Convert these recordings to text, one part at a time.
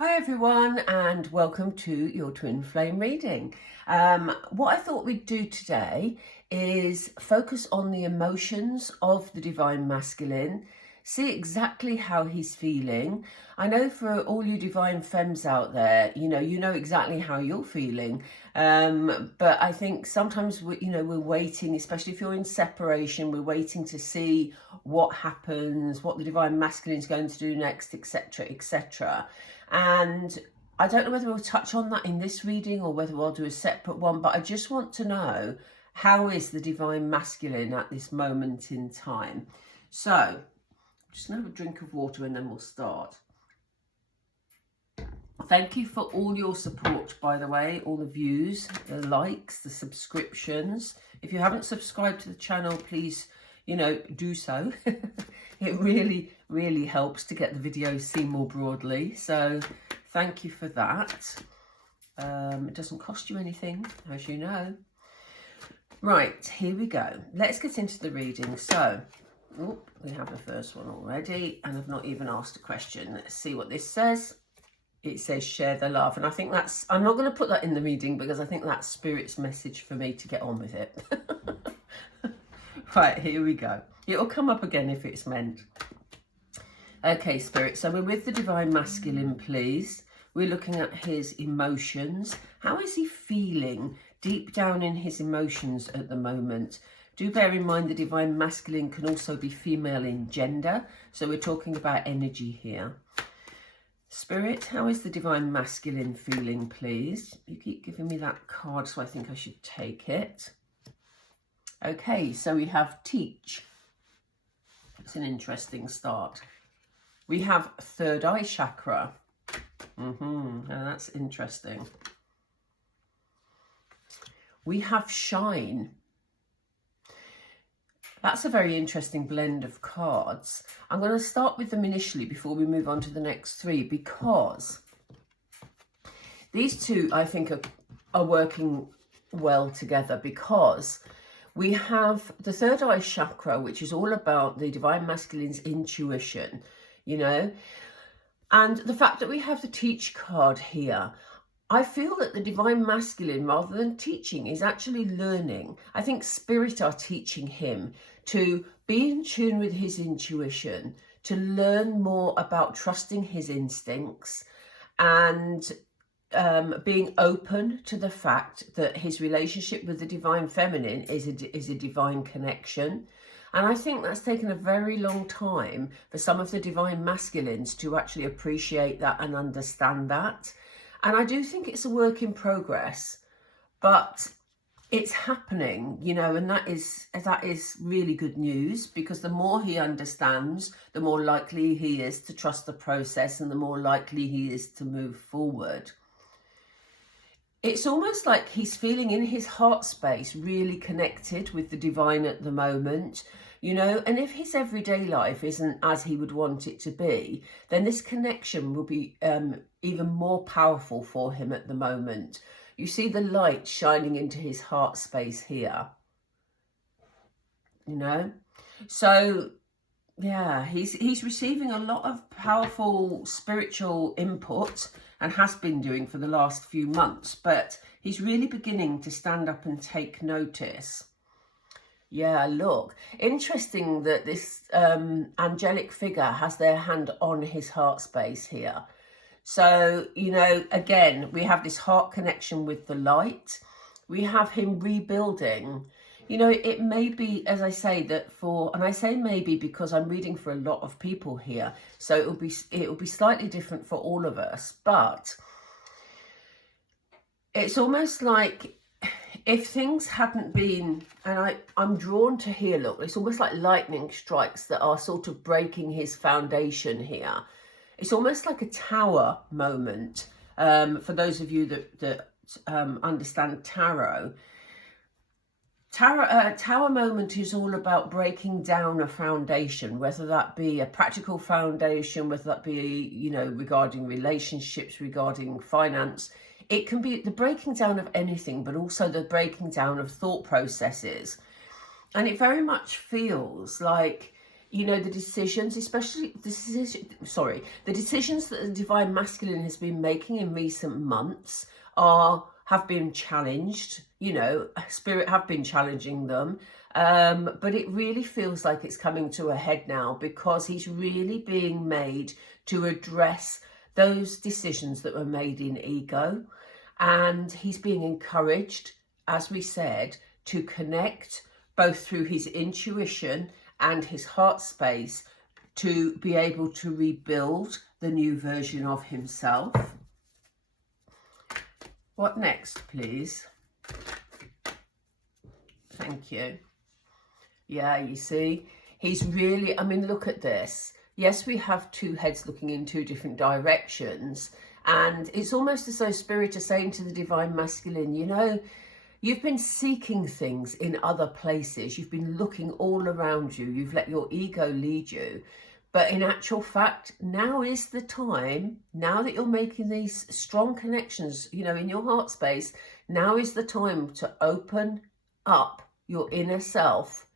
Hi everyone, and welcome to your twin flame reading. What I thought we'd do today is focus on the emotions of the divine masculine, see exactly how he's feeling. I know for all you divine femmes out there, you know exactly how you're feeling. But I think sometimes we're waiting, especially if you're in separation, we're waiting to see what happens, what the divine masculine is going to do next, etc., etc. And I don't know whether we'll touch on that in this reading or whether we'll do a separate one, but I just want to know, how is the divine masculine at this moment in time? So, just have a drink of water and then we'll start. Thank you for all your support, by the way, all the views, the likes, the subscriptions. If you haven't subscribed to the channel, please, do so. It really helps to get the videos seen more broadly. So thank you for that. It doesn't cost you anything, as you know. Right, here we go. Let's get into the reading. So, we have the first one already, and I've not even asked a question. Let's see what this says. It says share the love, and I think that's, I'm not going to put that in the reading because I think that's Spirit's message for me to get on with it. Right, here we go. It'll come up again if it's meant. Okay, Spirit, so we're with the divine masculine, please. We're looking at his emotions. How is he feeling deep down in his emotions at the moment? Do bear in mind the divine masculine can also be female in gender, so we're talking about energy here. Spirit, how is the divine masculine feeling, please? You keep giving me that card, so I think I should take it. Okay, so we have teach. It's an interesting start. We have third eye chakra. Now that's interesting. We have shine. That's a very interesting blend of cards. I'm going to start with them initially before we move on to the next three, because these two, I think, are working well together, because we have the third eye chakra, which is all about the divine masculine's intuition, and the fact that we have the teach card here. I feel that the divine masculine, rather than teaching, is actually learning. I think Spirit are teaching him to be in tune with his intuition, to learn more about trusting his instincts, and being open to the fact that his relationship with the divine feminine is a divine connection. And I think that's taken a very long time for some of the divine masculines to actually appreciate that and understand that. And I do think it's a work in progress, but it's happening, and that is really good news, because the more he understands, the more likely he is to trust the process and the more likely he is to move forward. It's almost like he's feeling in his heart space really connected with the divine at the moment, and if his everyday life isn't as he would want it to be, then this connection will be even more powerful for him at the moment. You see the light shining into his heart space here, so yeah, he's receiving a lot of powerful spiritual input, and has been doing for the last few months, but he's really beginning to stand up and take notice. Yeah, look, interesting that this angelic figure has their hand on his heart space here. So, again, we have this heart connection with the light. We have him rebuilding. It may be, as I say, and I say maybe because I'm reading for a lot of people here, so it will be slightly different for all of us, but it's almost like if things hadn't been, and I'm drawn to here, look, it's almost like lightning strikes that are sort of breaking his foundation here. It's almost like a tower moment, for those of you that understand tarot. Tower moment is all about breaking down a foundation, whether that be a practical foundation, whether that be, regarding relationships, regarding finance. It can be the breaking down of anything, but also the breaking down of thought processes. And it very much feels like, you know, the decisions, especially the decisions that the divine masculine has been making in recent months have been challenged. You know, spirit have been challenging them, but it really feels like it's coming to a head now, because he's really being made to address those decisions that were made in ego, and he's being encouraged, as we said, to connect both through his intuition and his heart space to be able to rebuild the new version of himself. What next, please? Thank you. Yeah, you see, he's really, I mean, look at this. Yes, we have two heads looking in two different directions, and it's almost as though Spirit is saying to the divine masculine, you know, you've been seeking things in other places. You've been looking all around you. You've let your ego lead you. But in actual fact, now is the time, now that you're making these strong connections, you know, in your heart space, now is the time to open up your inner self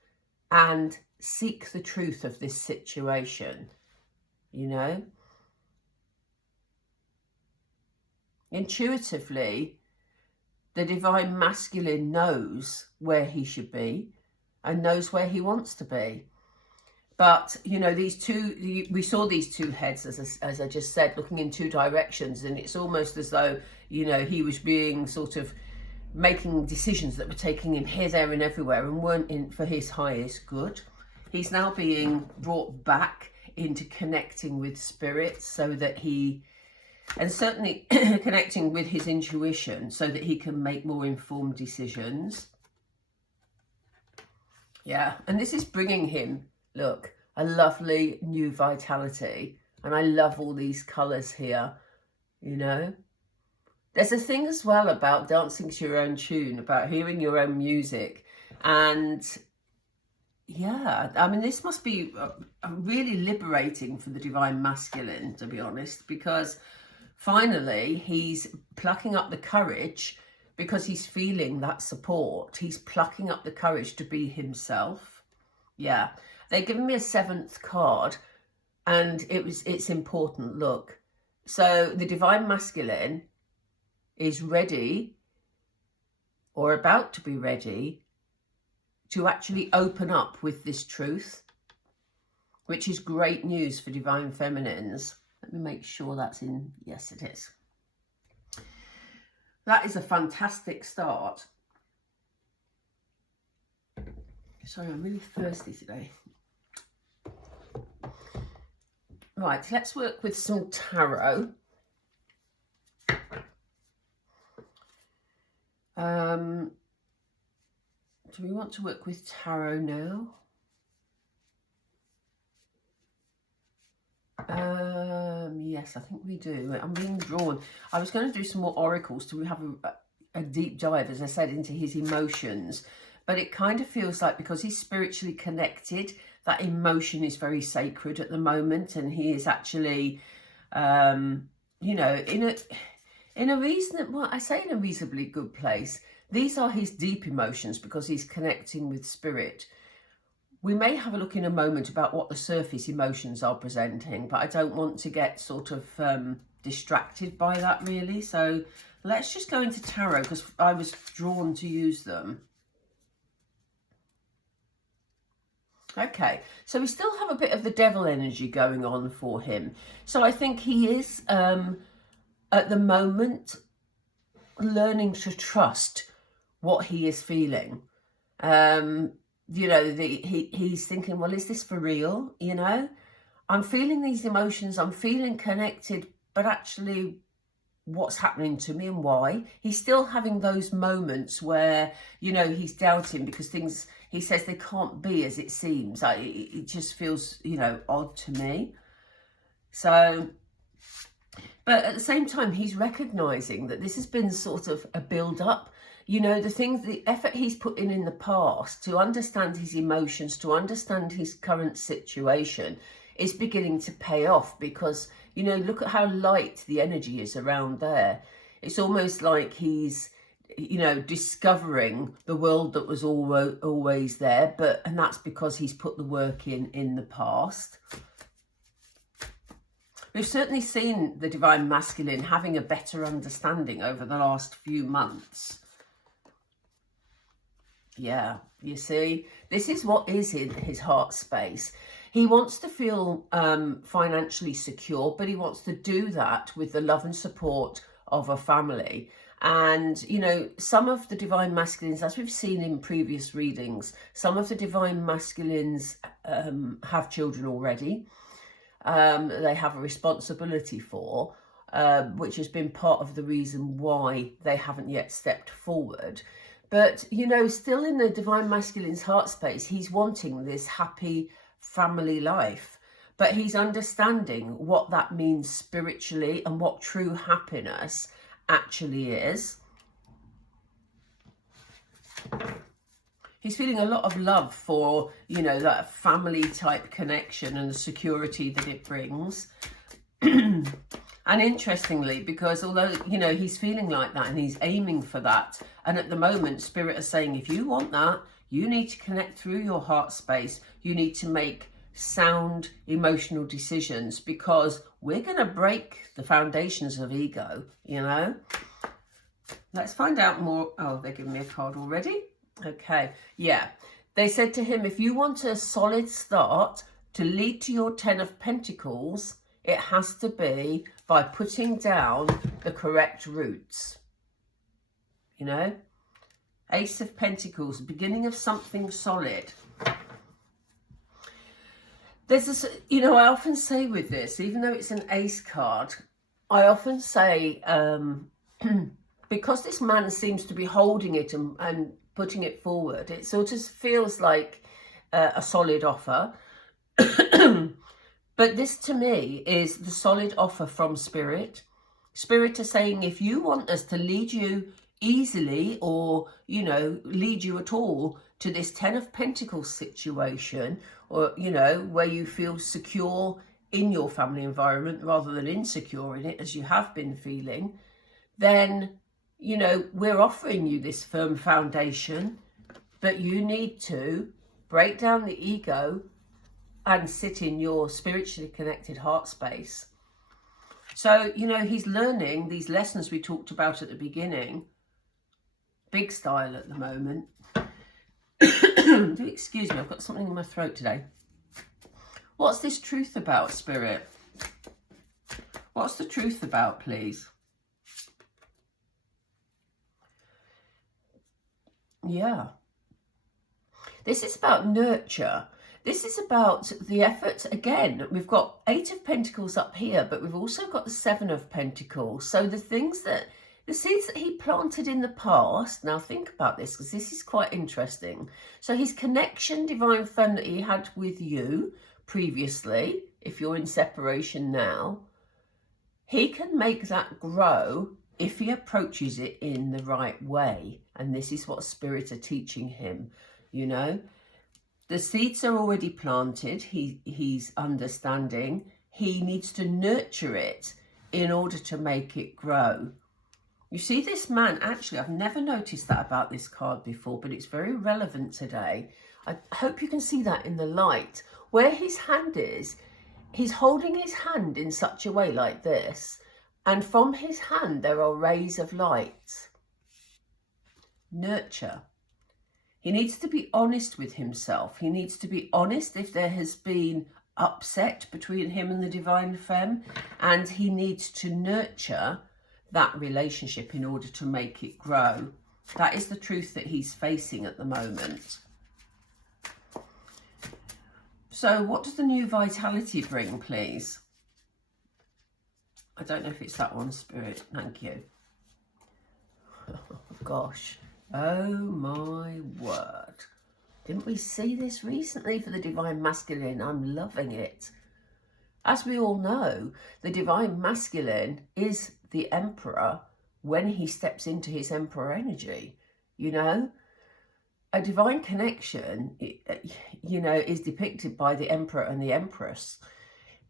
and seek the truth of this situation, you know. Intuitively, the divine masculine knows where he should be and knows where he wants to be. But, you know, these two, we saw these two heads, as I just said, looking in two directions. And it's almost as though, you know, he was being sort of making decisions that were taking him here, there and everywhere and weren't in for his highest good. He's now being brought back into connecting with spirit, so that he, and certainly connecting with his intuition, so that he can make more informed decisions. Yeah, and this is bringing him, look, a lovely new vitality. And I love all these colours here, you know. There's a thing as well about dancing to your own tune, about hearing your own music. And yeah, I mean, this must be really liberating for the divine masculine, to be honest, because finally he's plucking up the courage, because he's feeling that support. He's plucking up the courage to be himself. Yeah, they're giving me a 7th card, and it's important. Look, so the divine masculine is ready, or about to be ready, to actually open up with this truth, which is great news for divine feminines. Let me make sure that's in. Yes, it is. That is a fantastic start. Sorry, I'm really thirsty today. Right, let's work with some tarot. Do we want to work with tarot now? Yes, I think we do. I'm being drawn. I was going to do some more oracles to have a deep dive, as I said, into his emotions. But it kind of feels like, because he's spiritually connected, that emotion is very sacred at the moment. And he is actually, you know, in a reasonably good place. These are his deep emotions, because he's connecting with spirit. We may have a look in a moment about what the surface emotions are presenting, but I don't want to get sort of distracted by that, really. So let's just go into tarot, because I was drawn to use them. Okay, so we still have a bit of the devil energy going on for him. So I think he is, at the moment, learning to trust what he is feeling. You know, he's thinking, well, is this for real? You know, I'm feeling these emotions, I'm feeling connected, but actually what's happening to me and why? He's still having those moments where, you know, he's doubting, because things, he says, they can't be as it seems. It just feels, you know, odd to me. So, but at the same time, he's recognizing that this has been sort of a build-up. You know, the effort he's put in the past to understand his emotions, to understand his current situation, is beginning to pay off, because, you know, look at how light the energy is around there. It's almost like he's you know, discovering the world that was always there, and that's because he's put the work in the past. We've certainly seen the divine masculine having a better understanding over the last few months. Yeah, you see, this is what is in his heart space. He wants to feel financially secure, but he wants to do that with the love and support of a family. And, you know, some of the divine masculines, as we've seen in previous readings, some of the divine masculines have children already. They have a responsibility for, which has been part of the reason why they haven't yet stepped forward. But, you know, still in the divine masculine's heart space, he's wanting this happy family life. But he's understanding what that means spiritually and what true happiness actually is. He's feeling a lot of love for, you know, that family type connection and the security that it brings. And interestingly, because although, you know, he's feeling like that and he's aiming for that, and at the moment, Spirit is saying, if you want that, you need to connect through your heart space. You need to make sound emotional decisions, because we're going to break the foundations of ego, you know. Let's find out more. Oh, they're giving me a card already. Okay, yeah. They said to him, if you want a solid start to lead to your 10 of Pentacles, it has to be by putting down the correct roots. You know? Ace of Pentacles, beginning of something solid. There's this, you know, I often say with this, even though it's an ace card, I often say, because this man seems to be holding it and putting it forward, it sort of feels like a solid offer. But this to me is the solid offer from Spirit. Spirit is saying, if you want us to lead you easily, or, you know, lead you at all to this 10 of Pentacles situation, or, you know, where you feel secure in your family environment rather than insecure in it, as you have been feeling, then, you know, we're offering you this firm foundation, but you need to break down the ego and sit in your spiritually connected heart space. So, you know, he's learning these lessons we talked about at the beginning, big style at the moment. Do excuse me, I've got something in my throat today. What's this truth about, Spirit? What's the truth about, please? Yeah. This is about nurture. This is about the effort. Again, we've got 8 of Pentacles up here, but we've also got the 7 of Pentacles. So the things that, the seeds that he planted in the past, now think about this, because this is quite interesting. So his connection, divine femme, that he had with you previously, if you're in separation now, he can make that grow if he approaches it in the right way. And this is what Spirit are teaching him, you know. The seeds are already planted. He's understanding. He needs to nurture it in order to make it grow. You see, this man, actually, I've never noticed that about this card before, but it's very relevant today. I hope you can see that in the light. Where his hand is, he's holding his hand in such a way like this, and from his hand there are rays of light. Nurture. He needs to be honest with himself. He needs to be honest if there has been upset between him and the divine femme, and he needs to nurture that relationship in order to make it grow. That is the truth that he's facing at the moment. So what does the new vitality bring, please? I don't know if it's that one, Spirit. Thank you. Oh, gosh. Oh my word. Didn't we see this recently for the divine masculine? I'm loving it. As we all know, the divine masculine is the emperor when he steps into his emperor energy, you know. A divine connection, you know, is depicted by the emperor and the empress.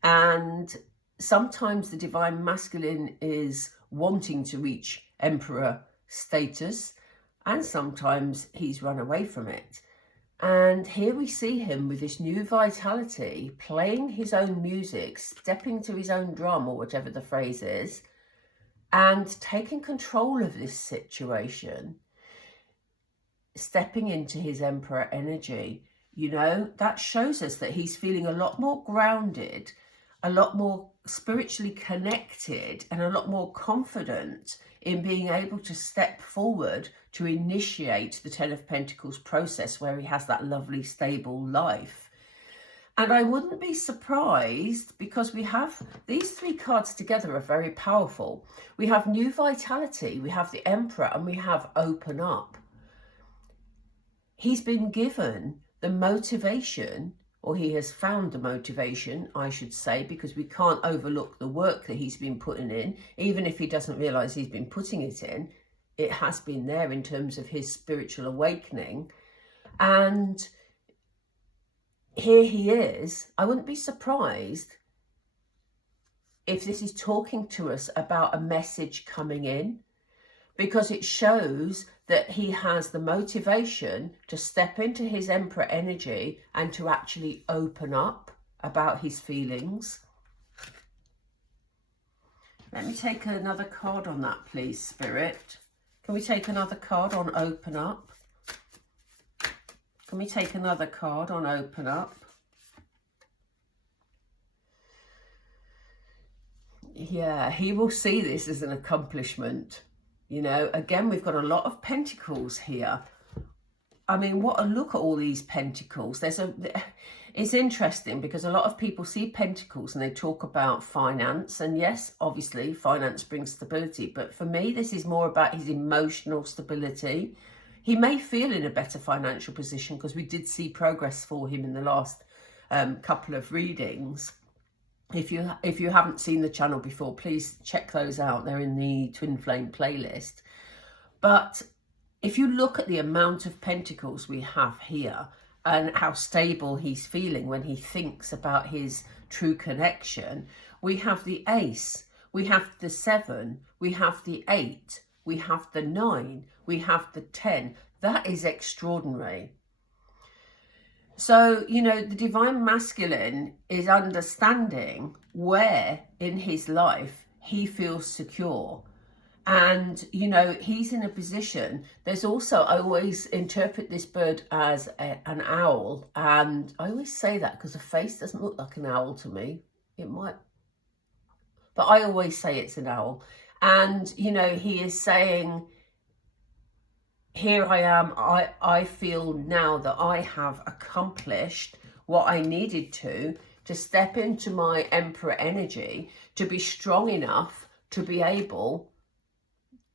And sometimes the divine masculine is wanting to reach emperor status, and sometimes he's run away from it. And here we see him with this new vitality, playing his own music, stepping to his own drum, or whatever the phrase is, and taking control of this situation, stepping into his Emperor energy. You know, that shows us that he's feeling a lot more grounded, a lot more spiritually connected, and a lot more confident in being able to step forward to initiate the Ten of Pentacles process, where he has that lovely, stable life. And I wouldn't be surprised, because we have these three cards together are very powerful. We have new vitality, we have the Emperor, and we have open up. He's been given the motivation, or he has found the motivation, I should say, because we can't overlook the work that he's been putting in. Even if he doesn't realize he's been putting it in, it has been there in terms of his spiritual awakening. And here he is. I wouldn't be surprised if this is talking to us about a message coming in, because it shows that he has the motivation to step into his Emperor energy and to actually open up about his feelings. Let me take another card on that, please, Spirit. Can we take another card on open up? Can we take another card on open up? Yeah, he will see this as an accomplishment. You know, again, we've got a lot of pentacles here. I mean, what a look at all these pentacles. It's interesting because a lot of people see pentacles and they talk about finance. And yes, obviously, finance brings stability. But for me, this is more about his emotional stability. He may feel in a better financial position because we did see progress for him in the last couple of readings. If you haven't seen the channel before, please check those out. They're in the Twin Flame playlist. But if you look at the amount of pentacles we have here and how stable he's feeling when he thinks about his true connection, we have the Ace, we have the 7, we have the 8, we have the 9, we have the 10. That is extraordinary. So, you know, the Divine Masculine is understanding where in his life he feels secure. And, you know, he's in a position. There's also, I always interpret this bird as an owl. And I always say that because the face doesn't look like an owl to me. It might. But I always say it's an owl. And, you know, he is saying, here I am, I feel now that I have accomplished what I needed to step into my Emperor energy, to be strong enough to be able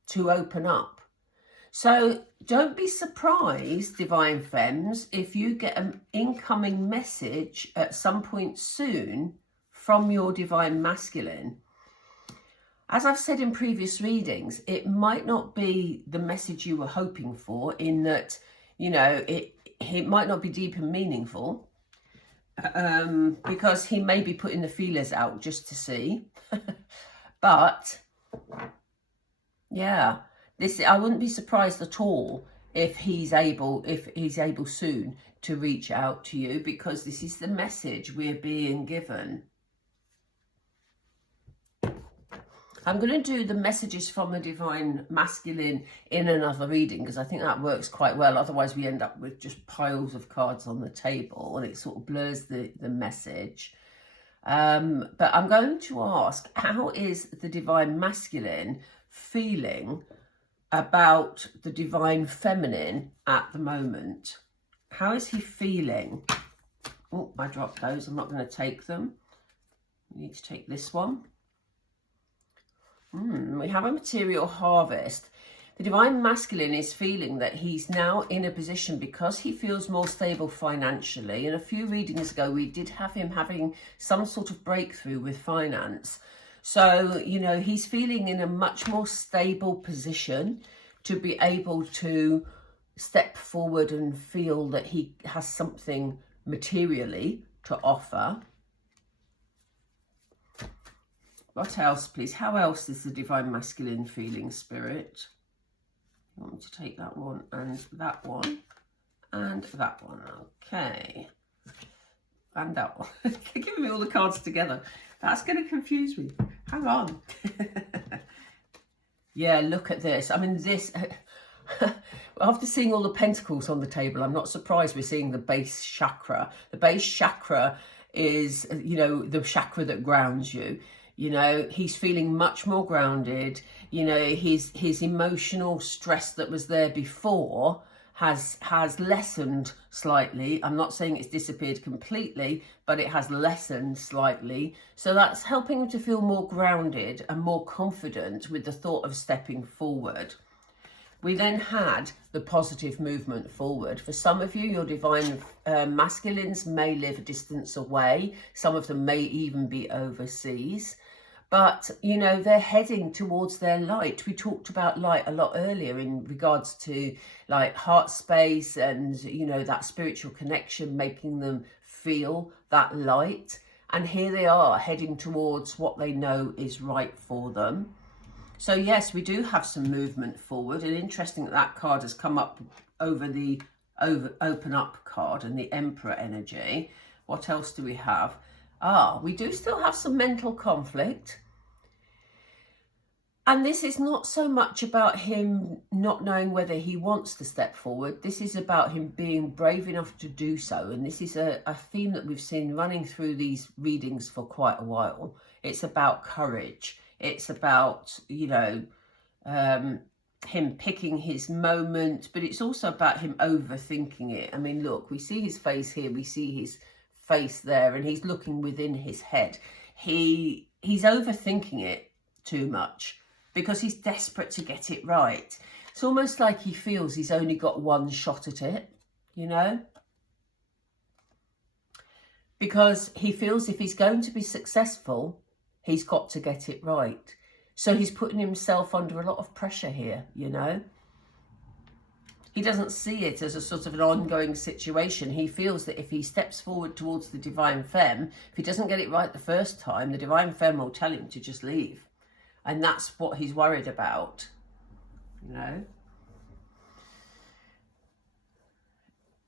to open up. So don't be surprised, Divine Femmes, if you get an incoming message at some point soon from your Divine Masculine. As I've said in previous readings, it might not be the message you were hoping for, in that, you know, it might not be deep and meaningful, because he may be putting the feelers out just to see. But yeah, I wouldn't be surprised at all if he's able soon to reach out to you, because this is the message we're being given. I'm going to do the messages from the Divine Masculine in another reading, because I think that works quite well. Otherwise, we end up with just piles of cards on the table and it sort of blurs the message. But I'm going to ask, how is the Divine Masculine feeling about the Divine Feminine at the moment? How is he feeling? Oh, I dropped those. I'm not going to take them. We need to take this one. We have a material harvest. The Divine Masculine is feeling that he's now in a position, because he feels more stable financially. And a few readings ago, we did have him having some sort of breakthrough with finance. So, you know, he's feeling in a much more stable position to be able to step forward and feel that he has something materially to offer. What else, please? How else is the Divine Masculine feeling, Spirit? You want me to take that one and that one and that one. Okay. And that one. They're giving me all the cards together. That's going to confuse me. Hang on. Yeah, look at this. I mean, this... After seeing all the pentacles on the table, I'm not surprised we're seeing the base chakra. The base chakra is, you know, the chakra that grounds you. You know, he's feeling much more grounded. You know, his emotional stress that was there before has lessened slightly. I'm not saying it's disappeared completely, but it has lessened slightly. So that's helping him to feel more grounded and more confident with the thought of stepping forward. We then had the positive movement forward. For some of you, your divine masculines may live a distance away. Some of them may even be overseas. But, you know, they're heading towards their light. We talked about light a lot earlier in regards to like heart space and, you know, that spiritual connection, making them feel that light. And here they are heading towards what they know is right for them. So yes, we do have some movement forward, and interesting that that card has come up over the open up card and the Emperor energy. What else do we have? We do still have some mental conflict. And this is not so much about him not knowing whether he wants to step forward. This is about him being brave enough to do so. And this is a theme that we've seen running through these readings for quite a while. It's about courage. It's about, you know, him picking his moment, but it's also about him overthinking it. I mean, look, we see his face here, we see his face there, and he's looking within his head. He's overthinking it too much because he's desperate to get it right. It's almost like he feels he's only got one shot at it, you know? Because he feels if he's going to be successful, he's got to get it right. So he's putting himself under a lot of pressure here, you know. He doesn't see it as a sort of an ongoing situation. He feels that if he steps forward towards the Divine Femme, if he doesn't get it right the first time, the Divine Femme will tell him to just leave. And that's what he's worried about, you know.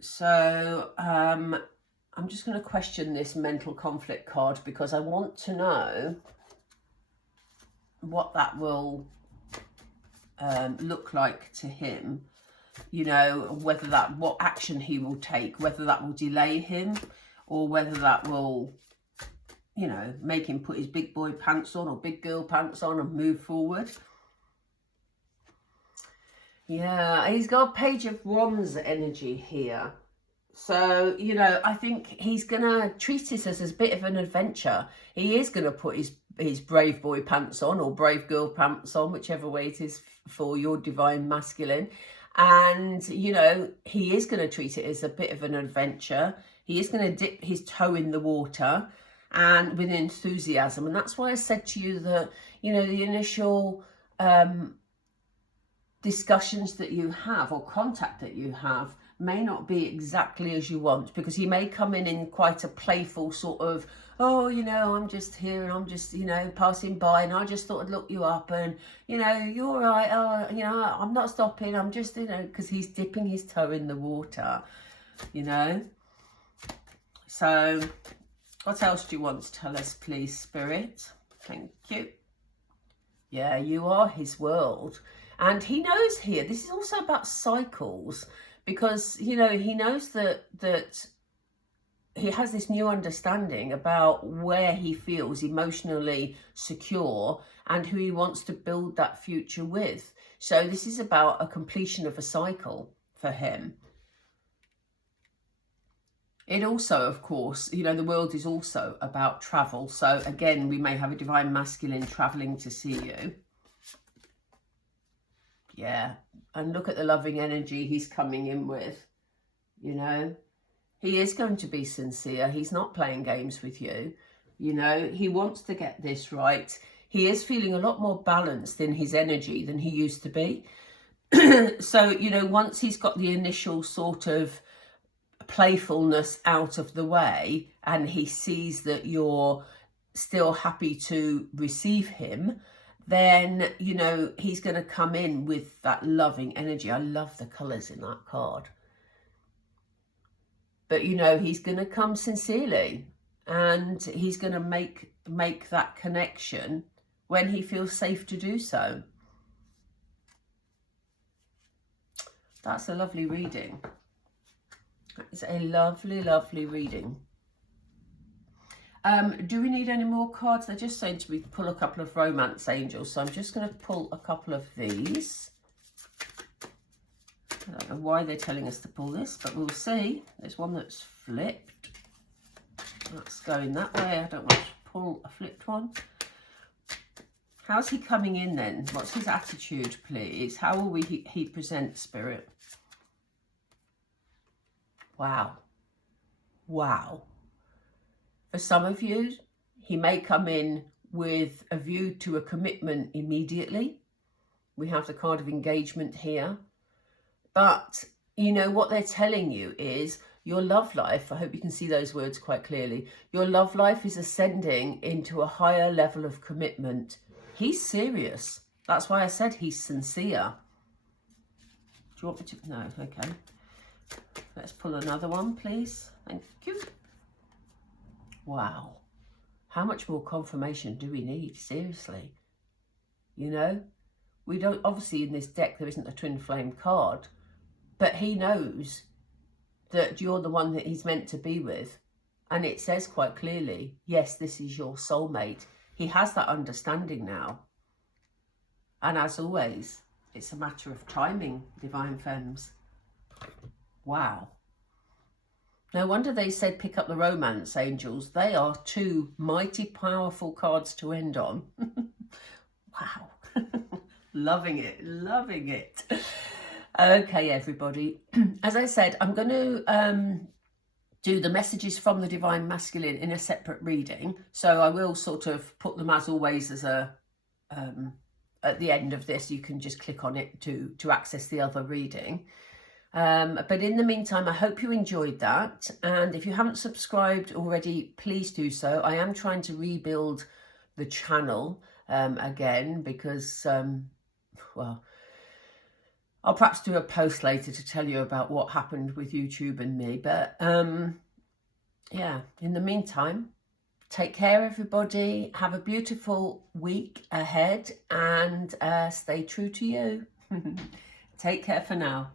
So I'm just going to question this mental conflict card because I want to know what that will look like to him, you know, whether that, what action he will take, whether that will delay him or whether that will, you know, make him put his big boy pants on or big girl pants on and move forward. Yeah, he's got a Page of Wands energy here. So, you know, I think he's going to treat it as a bit of an adventure. He is going to put his brave boy pants on or brave girl pants on, whichever way it is for your divine masculine. And, you know, he is going to treat it as a bit of an adventure. He is going to dip his toe in the water and with enthusiasm. And that's why I said to you that, you know, the initial discussions that you have or contact that you have may not be exactly as you want, because he may come in quite a playful sort of, oh, you know, I'm just here and I'm just, you know, passing by and I just thought I'd look you up and, you know, you're all right, oh, you know, I'm not stopping, I'm just, you know, because he's dipping his toe in the water, you know. So what else do you want to tell us, please, Spirit? Thank you. Yeah, you are his world. And he knows here, this is also about cycles, because, you know, he knows that he has this new understanding about where he feels emotionally secure and who he wants to build that future with. So this is about a completion of a cycle for him. It also, of course, you know, the world is also about travel. So again, we may have a divine masculine traveling to see you. Yeah, and look at the loving energy he's coming in with, you know. He is going to be sincere. He's not playing games with you. You know, he wants to get this right. He is feeling a lot more balanced in his energy than he used to be. So, you know, once he's got the initial sort of playfulness out of the way and he sees that you're still happy to receive him, then, you know, he's going to come in with that loving energy. I love the colours in that card. But, you know, he's going to come sincerely, and he's going to make that connection when he feels safe to do so. That's a lovely reading. It's a lovely, lovely reading. Do we need any more cards? They're just saying to me pull a couple of romance angels, so I'm just going to pull a couple of these. I don't know why they're telling us to pull this, but we'll see. There's one that's flipped. That's going that way. I don't want to pull a flipped one. How's he coming in then? What's his attitude, please? How will he present, Spirit? Wow. Wow. For some of you, he may come in with a view to a commitment immediately. We have the card of engagement here. But, you know, what they're telling you is your love life, I hope you can see those words quite clearly, your love life is ascending into a higher level of commitment. He's serious. That's why I said he's sincere. Do you want me to? No, okay. Let's pull another one, please. Thank you. Wow. How much more confirmation do we need? Seriously. You know, we don't, obviously in this deck there isn't a twin flame card, but he knows that you're the one that he's meant to be with. And it says quite clearly, yes, this is your soulmate. He has that understanding now. And as always, it's a matter of timing, Divine Femmes. Wow. No wonder they said pick up the romance angels. They are two mighty powerful cards to end on. Wow. Loving it, loving it. Okay, everybody. As I said, I'm going to do the messages from the Divine Masculine in a separate reading. So I will sort of put them, as always, as a at the end of this. You can just click on it to access the other reading. But in the meantime, I hope you enjoyed that. And if you haven't subscribed already, please do so. I am trying to rebuild the channel again because, well, I'll perhaps do a post later to tell you about what happened with YouTube and me. But yeah, in the meantime, take care, everybody. Have a beautiful week ahead and stay true to you. Take care for now.